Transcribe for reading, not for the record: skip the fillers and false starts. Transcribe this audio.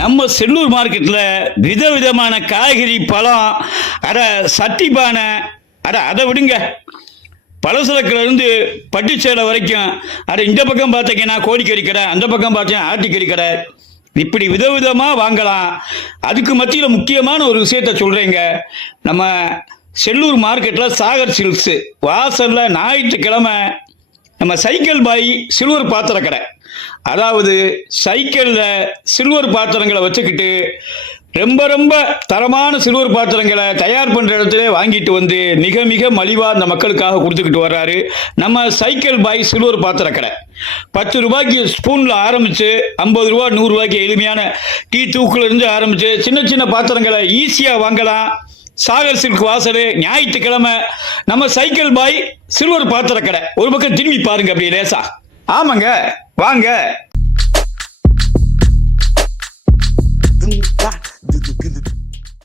நம்ம செல்லூர் மார்க்கெட்டில் விதவிதமான காய்கறி பழம் சட்டி பானை அதை விடுங்க, பலசரக்குல இருந்து பட்டுச்சேலை வரைக்கும் இந்த பக்கம் பார்த்தீங்கன்னா கோழிக்கறி கடை, அந்த பக்கம் பார்த்தீங்கன்னா ஆட்டுக்கறி கடை, இப்படி விதவிதமாக வாங்கலாம். அதுக்கு மத்தியில் முக்கியமான ஒரு விஷயத்த சொல்கிறேங்க. நம்ம செல்லூர் மார்க்கெட்டில் சாகர் சில்க்ஸு வாசலில் ஞாயிற்றுக்கிழமை நம்ம சைக்கிள் பாய் சில்வர் பாத்திர கடை, அதாவது சைக்கிளில் சில்வர் பாத்திரங்களை வச்சுக்கிட்டு ரொம்ப ரொம்ப தரமான சில்வர் பாத்திரங்களை தயார் பண்ணுற இடத்துல வாங்கிட்டு வந்து மிக மிக மலிவாக அந்த மக்களுக்காக கொடுத்துக்கிட்டு வர்றாரு நம்ம சைக்கிள் பாய் சில்வர் பாத்திர கடை. 10 ரூபாய்க்கு ஸ்பூனில் ஆரம்பித்து 50 ரூபா 100 ரூபாய்க்கு எளிமையான டீ தூக்குலேருந்து ஆரம்பித்து சின்ன சின்ன பாத்திரங்களை ஈஸியாக வாங்கலாம். சாகர் சில்க் வாசல் ஞாயிற்றுக்கிழமை நம்ம சைக்கிள் பாய் சில்வர் பாத்திர கடை. ஒரு பக்கம் திரும்பி பாருங்க அப்படியே லேசா. ஆமாங்க, வாங்க.